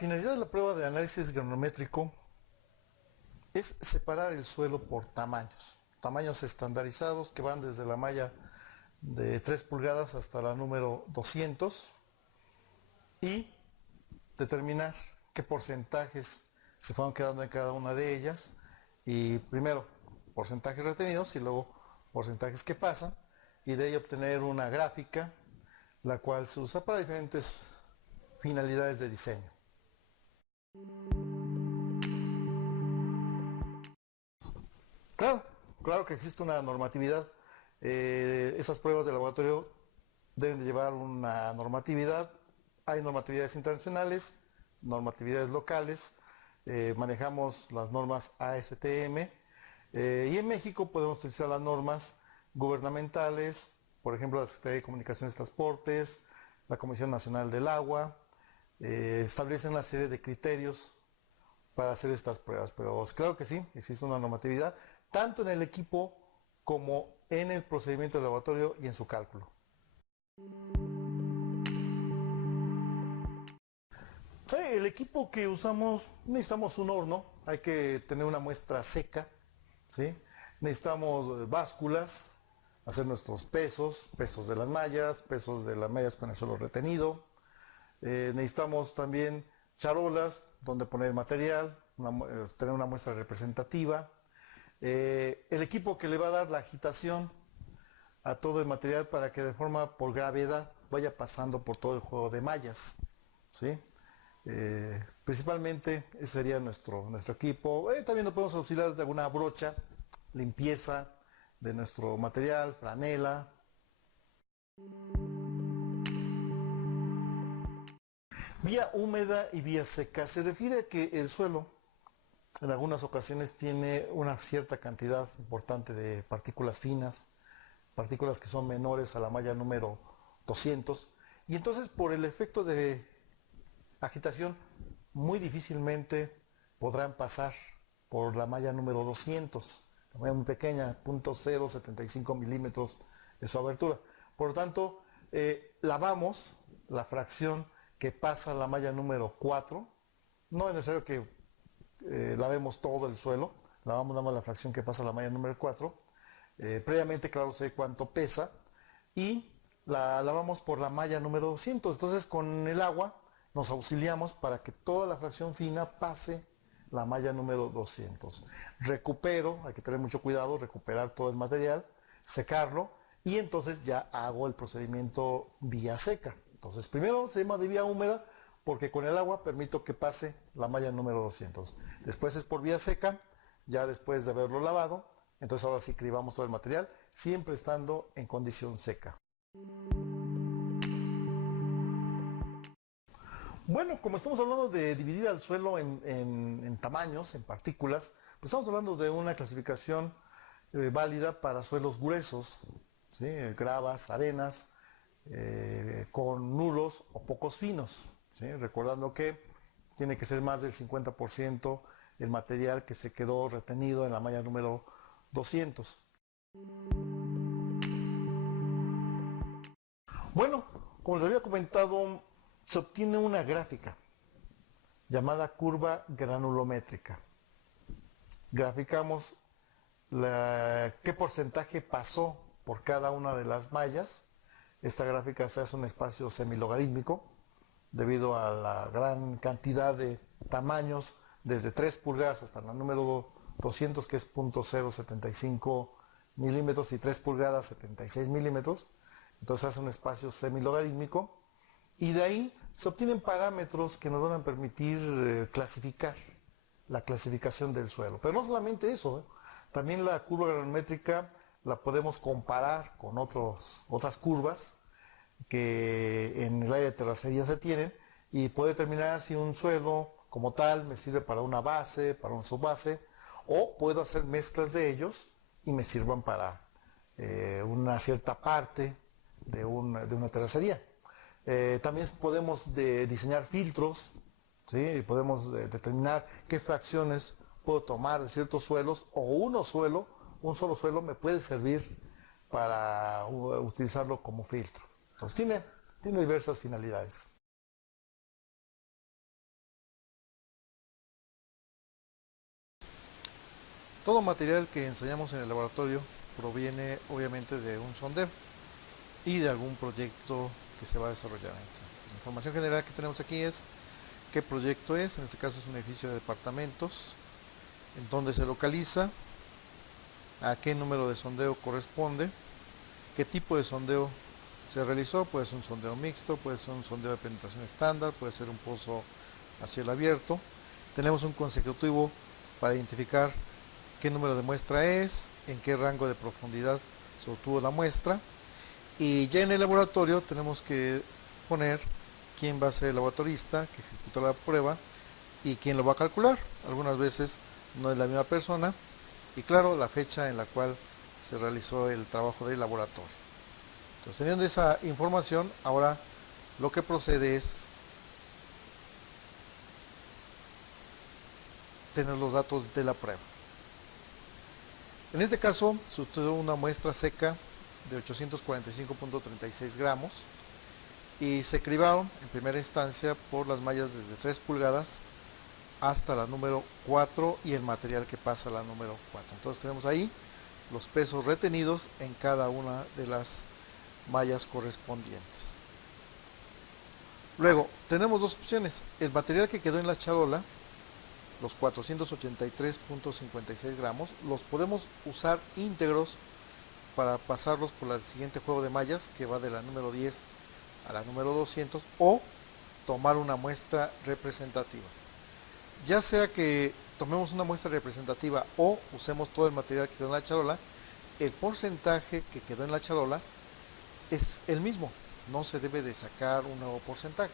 finalidad de la prueba de análisis granulométrico es separar el suelo por tamaños estandarizados que van desde la malla de 3 pulgadas hasta la número 200 y determinar qué porcentajes se fueron quedando en cada una de ellas y primero porcentajes retenidos y luego porcentajes que pasan y de ahí obtener una gráfica la cual se usa para diferentes finalidades de diseño. Claro que existe una normatividad. Esas pruebas de laboratorio deben de llevar una normatividad. Hay normatividades internacionales, normatividades locales. Manejamos las normas ASTM. Y en México podemos utilizar las normas gubernamentales, por ejemplo, la Secretaría de Comunicaciones y Transportes, la Comisión Nacional del Agua. Establecen una serie de criterios para hacer estas pruebas, pero claro que sí, existe una normatividad, tanto en el equipo como en el procedimiento de laboratorio y en su cálculo. Sí, el equipo que usamos, necesitamos un horno, hay que tener una muestra seca, ¿sí? Necesitamos básculas, hacer nuestros pesos de las mallas con el suelo retenido. Necesitamos también charolas donde poner material, tener una muestra representativa. El equipo que le va a dar la agitación a todo el material para que de forma por gravedad vaya pasando por todo el juego de mallas, ¿sí? Principalmente ese sería nuestro equipo. También nos podemos auxiliar de alguna brocha, limpieza de nuestro material, franela. Vía húmeda y vía seca se refiere a que el suelo en algunas ocasiones tiene una cierta cantidad importante de partículas finas, partículas que son menores a la malla número 200, y entonces por el efecto de agitación muy difícilmente podrán pasar por la malla número 200, la malla muy pequeña, 0.075 milímetros de su abertura. Por lo tanto, lavamos la fracción que pasa la malla número 4. No es necesario que lavemos todo el suelo, lavamos nada más la fracción que pasa la malla número 4. Previamente, claro, sé cuánto pesa y la lavamos por la malla número 200. Entonces, con el agua nos auxiliamos para que toda la fracción fina pase la malla número 200. Recupero, hay que tener mucho cuidado, recuperar todo el material, secarlo y entonces ya hago el procedimiento vía seca. Entonces, primero se llama de vía húmeda porque con el agua permito que pase la malla número 200. Después es por vía seca, ya después de haberlo lavado, entonces ahora sí cribamos todo el material, siempre estando en condición seca. Bueno, como estamos hablando de dividir al suelo en tamaños, en partículas, pues estamos hablando de una clasificación válida para suelos gruesos, ¿sí? Gravas, arenas, con nulos o pocos finos, ¿sí? Recordando que tiene que ser más del 50% el material que se quedó retenido en la malla número 200. Bueno, como les había comentado, se obtiene una gráfica llamada curva granulométrica. Graficamos qué porcentaje pasó por cada una de las mallas. Esta gráfica se hace un espacio semilogarítmico debido a la gran cantidad de tamaños desde 3 pulgadas hasta la número 200, que es 0.075 milímetros, y 3 pulgadas 76 milímetros. Entonces hace un espacio semilogarítmico y de ahí se obtienen parámetros que nos van a permitir clasificar la clasificación del suelo. Pero no solamente eso, también la curva granulométrica la podemos comparar con otras curvas que en el área de terracería se tienen y puede determinar si un suelo como tal me sirve para una base, para una subbase, o puedo hacer mezclas de ellos y me sirvan para una cierta parte de una terracería. También podemos diseñar filtros, ¿sí? Y podemos determinar qué fracciones puedo tomar de ciertos suelos, o un solo suelo me puede servir para utilizarlo como filtro. Entonces tiene diversas finalidades. Todo material que ensayamos en el laboratorio proviene obviamente de un sondeo y de algún proyecto que se va a desarrollar. La información general que tenemos aquí es qué proyecto es, en este caso es un edificio de departamentos, en dónde se localiza, a qué número de sondeo corresponde, qué tipo de sondeo se realizó, puede ser un sondeo mixto, puede ser un sondeo de penetración estándar, puede ser un pozo a cielo abierto. Tenemos un consecutivo para identificar qué número de muestra es, en qué rango de profundidad se obtuvo la muestra, y ya en el laboratorio tenemos que poner quién va a ser el laboratorista que ejecuta la prueba y quién lo va a calcular. Algunas veces no es la misma persona, y claro, la fecha en la cual se realizó el trabajo del laboratorio. Entonces, teniendo esa información, ahora lo que procede es tener los datos de la prueba. En este caso, se obtuvo una muestra seca de 845.36 gramos y se cribaron en primera instancia por las mallas desde 3 pulgadas hasta la número 4 y el material que pasa a la número 4. Entonces tenemos ahí los pesos retenidos en cada una de las mallas correspondientes. Luego, tenemos dos opciones. El material que quedó en la charola, los 483.56 gramos, los podemos usar íntegros para pasarlos por el siguiente juego de mallas, que va de la número 10 a la número 200, o tomar una muestra representativa. Ya sea que tomemos una muestra representativa o usemos todo el material que quedó en la charola, el porcentaje que quedó en la charola es el mismo, no se debe de sacar un nuevo porcentaje.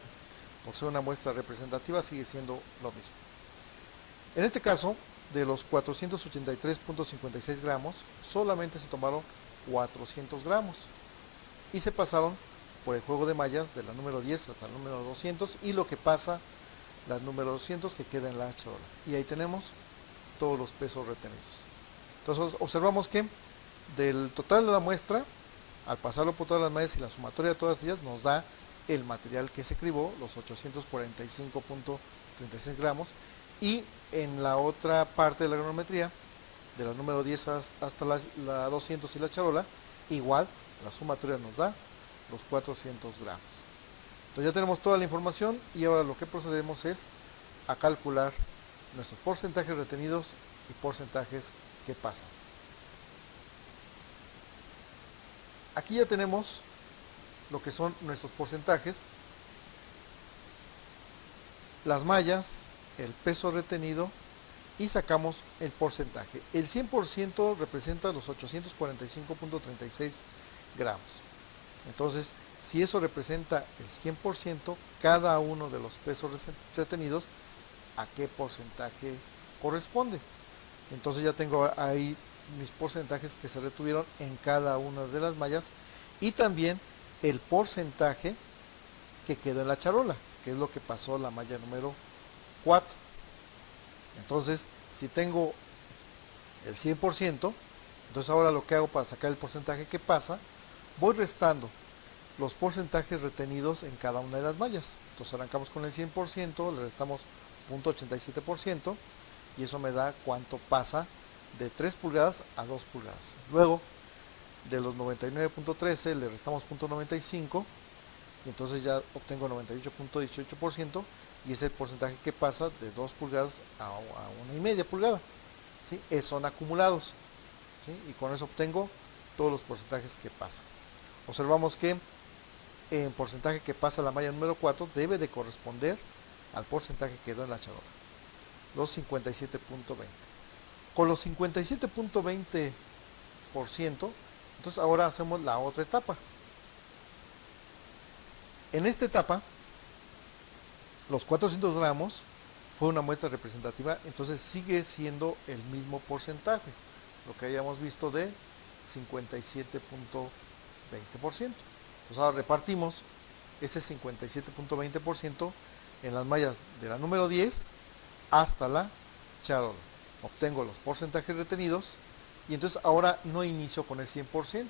Por ser una muestra representativa sigue siendo lo mismo. En este caso, de los 483.56 gramos, solamente se tomaron 400 gramos y se pasaron por el juego de mallas de la número 10 hasta el número 200 y lo que pasa la número 200 que queda en la charola. Y ahí tenemos todos los pesos retenidos. Entonces observamos que del total de la muestra, al pasarlo por todas las mallas y la sumatoria de todas ellas, nos da el material que se cribó, los 845.36 gramos, y en la otra parte de la granometría, de la número 10 hasta la 200 y la charola, igual la sumatoria nos da los 400 gramos. Entonces ya tenemos toda la información y ahora lo que procedemos es a calcular nuestros porcentajes retenidos y porcentajes que pasan. Aquí ya tenemos lo que son nuestros porcentajes, las mallas, el peso retenido y sacamos el porcentaje. El 100% representa los 845.36 gramos. Entonces, si eso representa el 100%, cada uno de los pesos retenidos, ¿a qué porcentaje corresponde? Entonces ya tengo ahí mis porcentajes que se retuvieron en cada una de las mallas y también el porcentaje que quedó en la charola, que es lo que pasó la malla número 4. Entonces, si tengo el 100%, entonces ahora lo que hago para sacar el porcentaje que pasa, voy restando los porcentajes retenidos en cada una de las mallas. Entonces arrancamos con el 100%, le restamos 0.87% y eso me da cuánto pasa de 3 pulgadas a 2 pulgadas. Luego, de los 99.13 le restamos 0.95 y entonces ya obtengo 98.18% y es el porcentaje que pasa de 2 pulgadas a 1,5 pulgada. ¿Sí? Son acumulados, ¿sí? Y con eso obtengo todos los porcentajes que pasan. Observamos que el porcentaje que pasa la malla número 4 debe de corresponder al porcentaje que quedó en la charola, los 57.20. Con los 57.20%, entonces ahora hacemos la otra etapa. En esta etapa, los 400 gramos fue una muestra representativa, entonces sigue siendo el mismo porcentaje, lo que hayamos visto de 57.20%. Entonces ahora repartimos ese 57.20% en las mallas de la número 10 hasta la charola. Obtengo los porcentajes retenidos y entonces ahora no inicio con el 100%,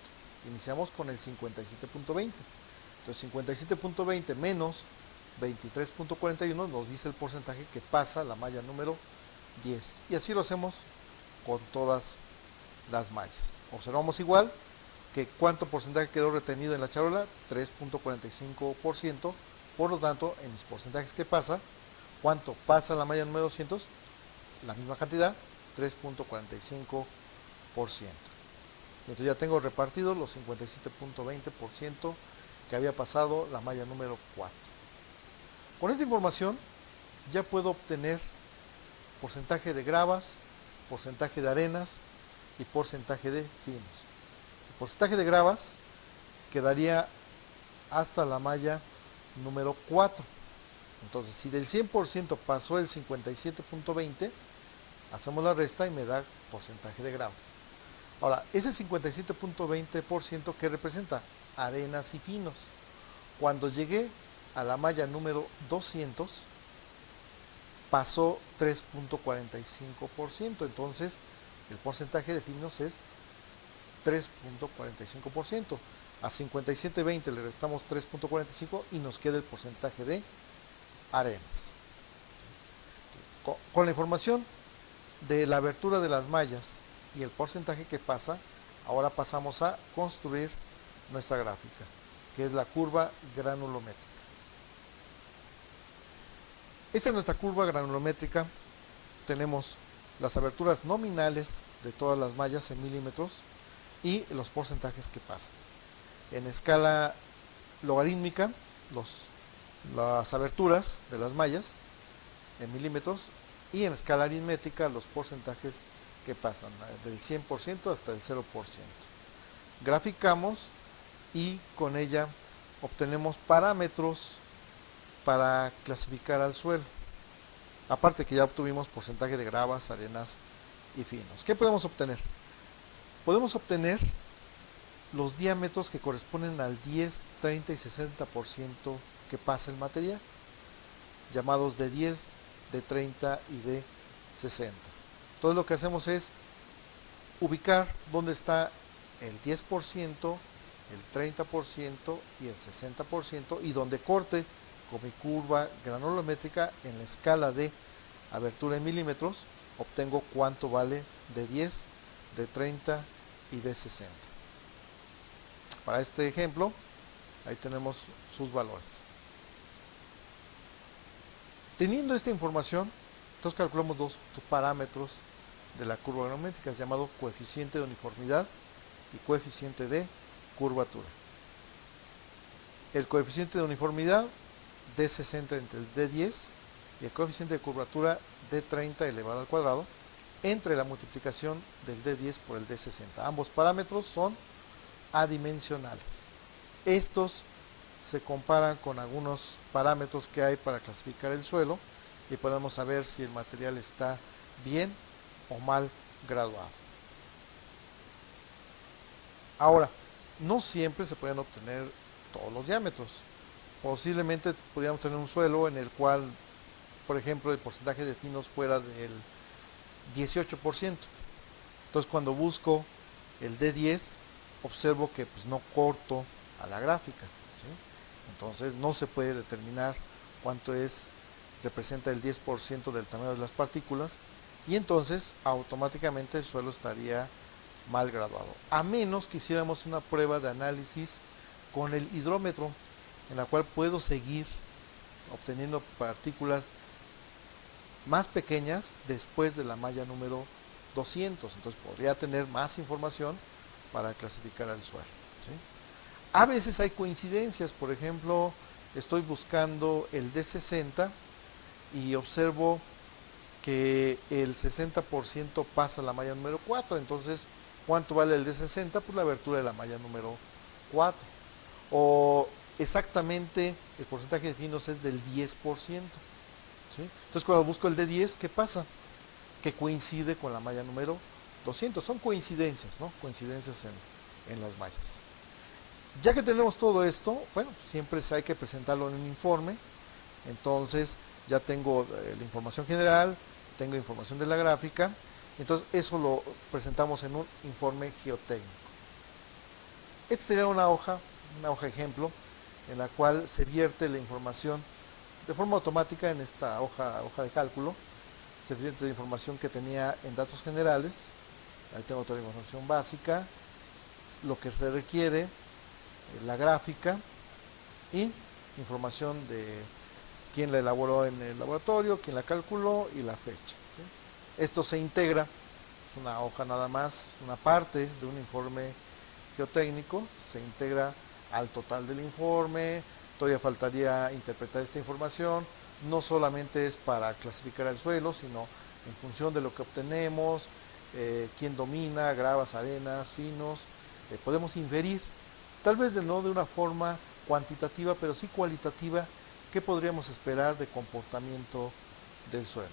iniciamos con el 57.20. Entonces 57.20 menos 23.41 nos dice el porcentaje que pasa la malla número 10. Y así lo hacemos con todas las mallas. Observamos igual que cuánto porcentaje quedó retenido en la charola, 3.45%, por lo tanto, en mis porcentajes que pasa, cuánto pasa la malla número 200, la misma cantidad, 3.45%. Entonces ya tengo repartido los 57.20% que había pasado la malla número 4. Con esta información ya puedo obtener porcentaje de gravas, porcentaje de arenas y porcentaje de finos. El porcentaje de gravas quedaría hasta la malla número 4. Entonces, si del 100% pasó el 57.20, hacemos la resta y me da porcentaje de gravas. Ahora, ese 57.20%, ¿qué representa? Arenas y finos. Cuando llegué a la malla número 200, pasó 3.45%, entonces el porcentaje de finos es 3.45%. A 57.20 le restamos 3.45 y nos queda el porcentaje de arenas. Con la información de la abertura de las mallas y el porcentaje que pasa, ahora pasamos a construir nuestra gráfica, que es la curva granulométrica. Esta es nuestra curva granulométrica. Tenemos las aberturas nominales de todas las mallas en milímetros y los porcentajes que pasan. En escala logarítmica, las aberturas de las mallas en milímetros, y en escala aritmética los porcentajes que pasan del 100% hasta el 0%. Graficamos y con ella obtenemos parámetros para clasificar al suelo. Aparte que ya obtuvimos porcentaje de gravas, arenas y finos. ¿Qué podemos obtener? Podemos obtener los diámetros que corresponden al 10, 30 y 60% que pasa el material, llamados de 10, de 30 y de 60. Entonces lo que hacemos es ubicar dónde está el 10%, el 30% y el 60%, y donde corte con mi curva granulométrica en la escala de abertura en milímetros, obtengo cuánto vale de 10, de 30 y de 60. Para este ejemplo, ahí tenemos sus valores. Teniendo esta información, entonces calculamos dos parámetros de la curva granulométrica, llamado coeficiente de uniformidad y coeficiente de curvatura. El coeficiente de uniformidad D60 entre el D10 y el coeficiente de curvatura D30 elevado al cuadrado entre la multiplicación del D10 por el D60. Ambos parámetros son adimensionales. Estos se comparan con algunos parámetros que hay para clasificar el suelo y podemos saber si el material está bien o mal graduado. Ahora, no siempre se pueden obtener todos los diámetros. Posiblemente podríamos tener un suelo en el cual, por ejemplo, el porcentaje de finos fuera del 18%. Entonces, cuando busco el D10, observo que pues, no corto a la gráfica, ¿sí? Entonces no se puede determinar cuánto representa el 10% del tamaño de las partículas, y entonces automáticamente el suelo estaría mal graduado, a menos que hiciéramos una prueba de análisis con el hidrómetro, en la cual puedo seguir obteniendo partículas más pequeñas después de la malla número 200. Entonces podría tener más información para clasificar al suelo, ¿sí? A veces hay coincidencias. Por ejemplo, estoy buscando el D60 y observo que el 60% pasa la malla número 4, entonces ¿cuánto vale el D60? Pues la abertura de la malla número 4. O exactamente el porcentaje de finos es del 10%, ¿sí? Entonces cuando busco el D10, ¿qué pasa? Que coincide con la malla número 200. Son coincidencias, ¿no? Coincidencias en las mallas. Ya que tenemos todo esto, bueno, siempre hay que presentarlo en un informe. Entonces ya tengo la información general, tengo información de la gráfica, entonces eso lo presentamos en un informe geotécnico. Esta sería una hoja ejemplo, en la cual se vierte la información de forma automática en esta hoja de cálculo. Se vierte la información que tenía en datos generales, ahí tengo toda la información básica, lo que se requiere, la gráfica y información de quién la elaboró en el laboratorio, quién la calculó y la fecha. ¿Sí? Esto se integra, es una hoja nada más, una parte de un informe geotécnico, se integra al total del informe. Todavía faltaría interpretar esta información, no solamente es para clasificar el suelo, sino en función de lo que obtenemos, quién domina, gravas, arenas, finos, podemos inferir, tal vez no de una forma cuantitativa, pero sí cualitativa, qué podríamos esperar de comportamiento del suelo.